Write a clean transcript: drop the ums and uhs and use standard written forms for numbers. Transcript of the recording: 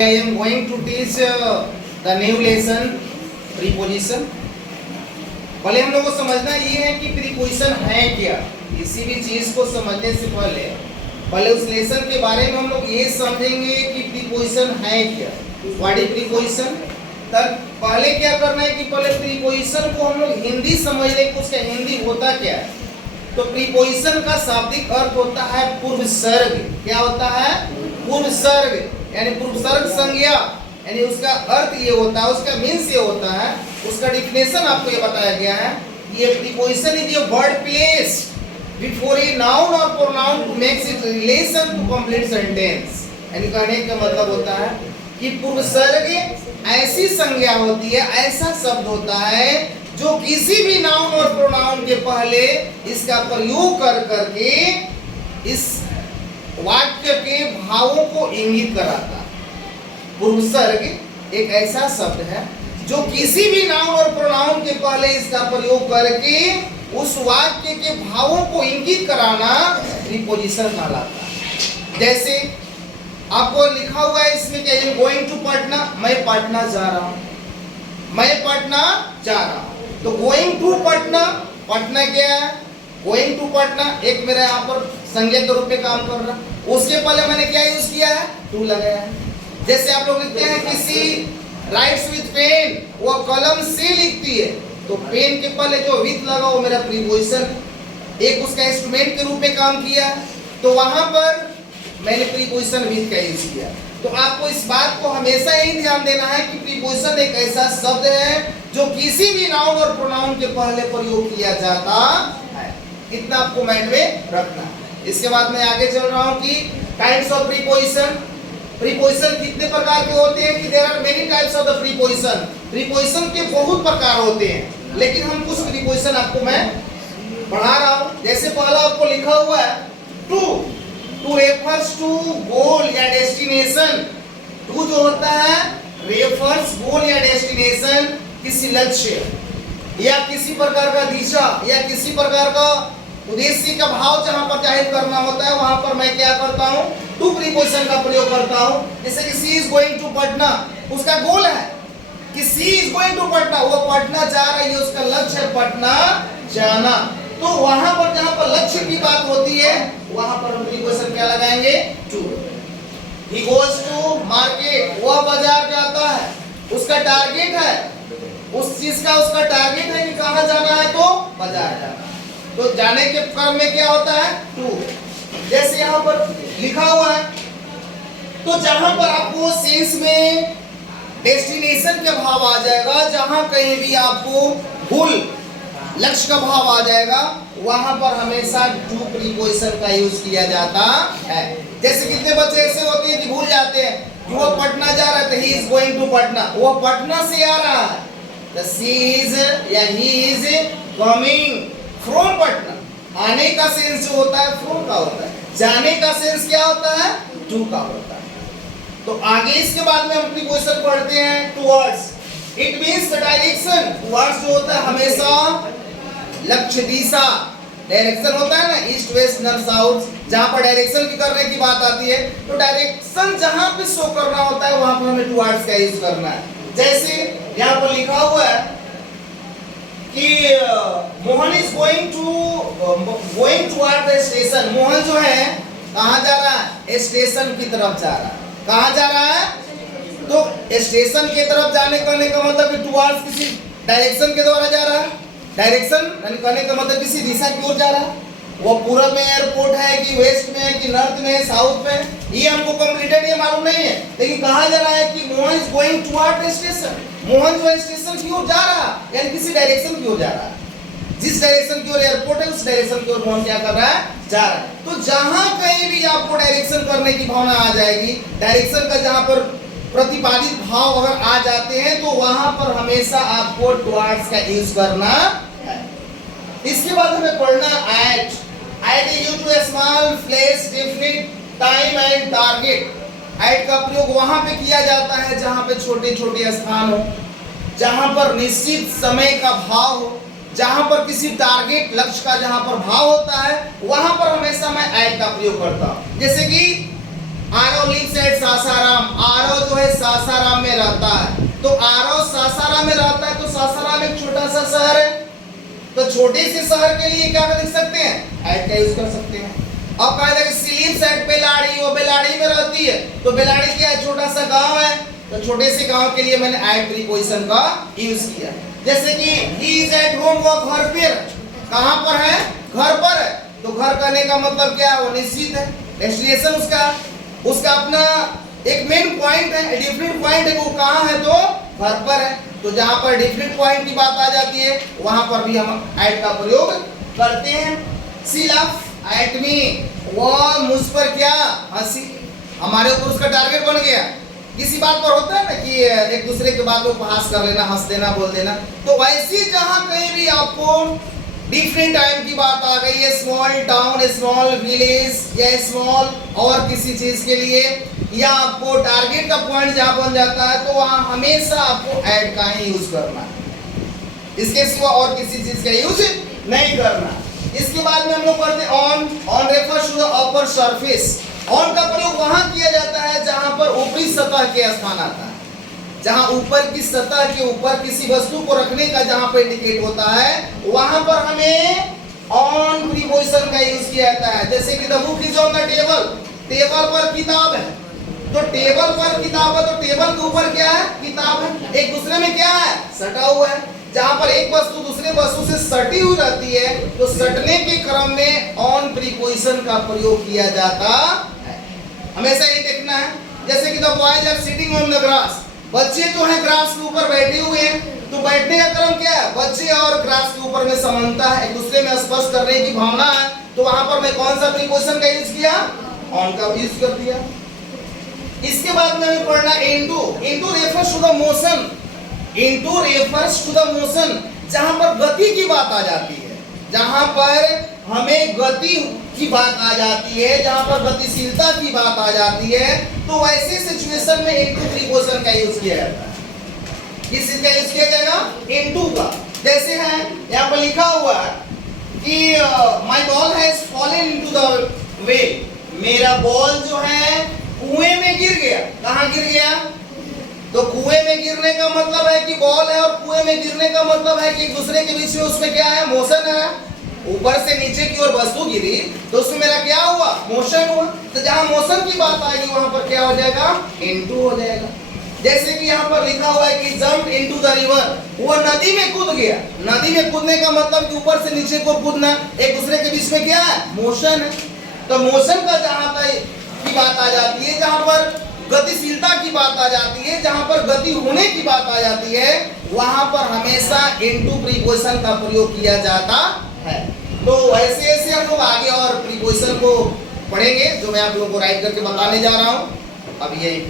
I am going to teach the new lesson preposition. पहले हम लोग को समझना ये है कि प्रीपोजिशन है क्या। किसी भी चीज को समझने से पहले उस लेसन के बारे में हम लोग ये समझेंगे कि प्रीपोजिशन है क्या, व्हाट इज प्रीपोजिशन। तब पहले क्या करना है कि पहले प्रीपोजिशन को हम लोग हिंदी समझ लें कि उसका हिंदी होता क्या है। तो प्रीपोजिशन का शाब्दिक अर्थ होता है पूर्व सर्ग। क्या होता है? पूर्व सर्ग, यानी पूर्व सर्ग संज्ञा, यानी उसका अर्थ ये होता है, उसका मीन्स ये होता है, उसका डिफिनेशन आपको ये बताया गया है। ये preposition is a word placed before a noun और pronoun to makes it relation to complete sentence. यानी कहने का मतलब होता है कि पूर्व सर्ग ऐसी संज्ञा होती है, ऐसा शब्द होता है जो किसी भी नाउन और प्रोनाउन के पहले इसका प्रयोग कर करके इस वाक्य के भावों को इंगित कराता है। पूर्वसर्ग एक ऐसा शब्द है जो किसी भी नाउन और प्रोनाउन के पहले इसका प्रयोग करके उस वाक्य के भावों को इंगित कराना प्रीपोजिशन कहलाता है। जैसे आपको लिखा हुआ है इसमें कि I am going to Patna, मैं पटना जा रहा हूं, मैं पटना जा रहा हूं। तो गोइंग टू पटना, पटना क्या है? गोइंग टू पटना एक मेरा यहाँ पर संज्ञा के रूप में काम कर रहा है। उसके पहले मैंने क्या यूज किया है? टू लगाया है। जैसे आप लोग लिखते हैं किसी राइट्स विथ पेन, वो कलम से लिखती है, तो पेन के पहले जो विथ लगा वो मेरा प्रीपोजिशन, एक उसका इंस्ट्रूमेंट के रूप में काम किया। तो वहां पर मैंने प्रीपोजिशन विथ का यूज किया। तो आपको इस बात को हमेशा यही ध्यान देना है कि प्रीपोजिशन एक ऐसा शब्द है जो किसी भी नाउन और प्रोनाउन के पहले प्रयोग किया जाता है। इतना आपको माइंड में रखना है। इसके बाद मैं आगे चल रहा हूं कि टाइप्स ऑफ प्रीपोजिशन। प्रीपोजिशन कितने प्रकार के होते हैं कि there are many types of the preposition. Preposition के बहुत प्रकार होते हैं, लेकिन हम कुछ प्रीपोजिशन आपको मैं पढ़ा रहा हूं। जैसे पहला आपको लिखा हुआ है टू, टू रेफर्स टू गोल या डेस्टिनेशन। टू जो होता है रेफर्स गोल या डेस्टिनेशन, किसी लक्ष्य या किसी प्रकार का दिशा या किसी प्रकार का उद्देश्य का भाव जहां पर जाहिर करना होता है, वहां पर मैं क्या करता हूं? टू प्रीपोजिशन का प्रयोग करता हूं। जैसे कि सी इज गोइंग टू पटना, उसका गोल है कि सी इज गोइंग टू पटना, वो पटना जा रही है, उसका लक्ष्य है पटना जाना। तो वहां पर जहां पर लक्ष्य की बात होती है वहां पर हम प्रीपोजिशन क्या लगाएंगे? To. He goes to market, वह बाजार जाता है, उसका टारगेट है, उस चीज का उसका टारगेट है कि कहां जाना है, तो बाजार जाना। तो जाने के क्रम में क्या होता है? टू। जैसे यहाँ पर लिखा हुआ है, तो जहां पर आपको सेंस में डेस्टिनेशन का भाव आ जाएगा, जहां कहीं भी आपको भूल लक्ष्य का भाव आ जाएगा, वहां पर हमेशा टू प्रीपोजिशन का यूज किया जाता है। जैसे कितने बच्चे ऐसे होते हैं कि भूल जाते हैं कि वो पटना जा रहा है, he is going to Patna, वो पटना से आ रहा है। द सी इज या he is coming from Patna. आने का सेंस जो होता है फ्रॉम का होता है, जाने का सेंस क्या होता है? टू का होता है। तो आगे इसके बाद में हम प्रीपोजिशन पढ़ते हैं towards. It means the direction. Towards जो होता है हमेशा लक्ष्य दिशा, डायरेक्शन होता है ना, ईस्ट वेस्ट नॉर्थ साउथ, जहां पर डायरेक्शन की करने की बात आती है, तो डायरेक्शन जहां पे शो करना होता है वहां पर हमें टुवर्ड्स का यूज करना है। जैसे यहां पर लिखा हुआ है कि Mohan is going toward the station. Mohan जो है कहां जा रहा है? स्टेशन की तरफ जा रहा है। कहां जा रहा है? तो स्टेशन की तरफ जाने का मतलब कि टुवर्ड्स किसी डायरेक्शन के द्वारा जा रहा है। डायरेक्शन यानी कहने का मतलब किसी दिशा की ओर जा रहा है। वो पूरब में एयरपोर्ट है कि वेस्ट में है कि नॉर्थ में है, साउथ में है, ये हमको कंप्लीटेड ये मालूम नहीं है, लेकिन कहा जा रहा है कि Mohan is going toward the station. Mohan जो है स्टेशन की ओर जा रहा है, यानी किसी डायरेक्शन की ओर जा रहा है। जिस डायरेक्शन की ओर एयरपोर्ट है उस डायरेक्शन की ओर मोहन क्या कर रहा है? जा रहा है। तो जहां कहीं भी आपको डायरेक्शन करने की भावना आ जाएगी, डायरेक्शन का जहां पर प्रतिपादित भाव अगर आ जाते हैं, तो वहां पर हमेशा आपको टुवर्ड्स का यूज करना है। इसके बाद हमें पढ़ना at. At is used to a small place, definite time and target. At का प्रयोग वहां पे किया जाता है जहां पे छोटे छोटे स्थान हो, जहां पर निश्चित समय का भाव हो, जहां पर किसी टारगेट लक्ष्य का जहां पर भाव होता है, वहां पर हमेशा मैं एट का प्रयोग करता हूं। जैसे कि आरव लिव्स एट सासाराम। आरव जो है रहता है। तो आरव सासाराम में रहता है, तो सासाराम एक छोटा सा शहर है, तो छोटे से शहर के लिए क्या लिख सकते हैं, ऐड का यूज कर सकते हैं। अब कहा जाए स्लीप्स एट बेलाड़ी, वो बेलाड़ी में रहती है, तो बेलाड़ी क्या है, छोटा सा गांव है, तो छोटे से गांव के लिए मैंने एट प्रीपोजिशन का यूज किया। जैसे कि ही इज एट होम, वो घर पर, कहां पर है, घर पर है, तो घर करने का मतलब क्या है, वो निश्चित है, डेस्टिनेशन उसका अपना एक मेन पॉइंट है, डिफरेंट पॉइंट है, वो कहां है, तो घर पर है। तो जहां पर डिफरेंट पॉइंट की बात आ जाती है वहां पर भी हम एट का प्रयोग करते हैं। सी लाफ एट मी, वो मुझ पर क्या हंसी, हमारे ऊपर उसका टारगेट बन गया। किसी बात पर होता है ना कि एक दूसरे के बात को उपहास कर लेना, हंस देना, बोल देना, तो वैसे जहां कहीं भी आपको डिफरेंट टाइम की बात आ गई है, स्मॉल टाउन, स्मॉल विलेज या स्मॉल और किसी चीज के लिए, या आपको टारगेट का पॉइंट जहां बन जाता है, तो वहां हमेशा आपको ऐड का ही यूज करना है, इसके सिवा और किसी चीज का यूज नहीं करना। इसके बाद में हम लोग करते हैं on refers to the upper surface. On का प्रयोग वहां किया जाता है जहां पर ऊपरी सतह के स्थान आता है, जहां ऊपर की सतह के ऊपर किसी वस्तु को रखने का जहां पर इंडिकेट होता है, वहां पर हमें ऑन प्रीपोजिशन का यूज किया जाता है। जैसे कि the book is on the table, table पर किताब है, तो टेबल पर किताब है, तो टेबल के ऊपर क्या है, किताब है, एक दूसरे में क्या है, सटा हुआ है। जहां पर एक वस्तु दूसरे वस्तु से सटी हुई रहती है, तो सटने के क्रम में ऑन प्रीपोजिशन का प्रयोग किया जाता है, हमेशा ये देखना है। जैसे कि the boys are sitting on the grass, बच्चे जो है ग्रास के ऊपर बैठे हुए हैं, तो बैठने का क्रम क्या है, बच्चे और ग्रास के ऊपर में समानता है, एक दूसरे में स्पर्श करने की भावना है, तो वहां पर मैं कौन सा प्रीपोजिशन का यूज किया, ऑन का यूज कर दिया। इसके बाद में हमें पढ़ना into, into refers to the motion, into refers to the motion, जहां पर गति की बात आ जाती है, जहां पर हमें गति की बात आ जाती है, जहां पर गतिशीलता की बात आ जाती है, तो वैसे सिचुएशन में इनटू प्रीपोजिशन का यूज किया जाता है। किस चीज का यूज किया जाएगा, इनटू का। जैसे है यहाँ पर लिखा हुआ है कि my ball has fallen into the well, मेरा बॉल जो है कुएं में गिर गया। कहां गिर गया, तो कुएं में गिरने का मतलब है कि बॉल है, और कुएं में गिरने का मतलब है कि एक दूसरे के बीच में उसमें क्या है, मोशन है, ऊपर से नीचे की ओर वस्तु गिरी, तो उसमें मेरा क्या हुआ, मोशन हुआ। तो जहां मोशन की बात आएगी वहां पर क्या हो जाएगा, इनटू हो जाएगा। जैसे कि यहाँ पर लिखा हुआ है कि जंप इनटू द रिवर, वो नदी में कूद गया। नदी में कूदने का मतलब कि ऊपर से नीचे को कूदना, एक दूसरे के बीच में क्या है, मोशन है। तो मोशन का जहां पर की बात आ जाती है, जहां पर गतिशीलता की बात आ जाती है, जहां पर गति होने की बात आ जाती है, वहां पर हमेशा इनटू प्रीपोजिशन का प्रयोग किया जाता है। तो ऐसे ऐसे हम लोग आगे और प्रीपोजिशन को पढ़ेंगे, जो मैं आप लोगों को राइट करके बताने जा रहा हूं। अब यही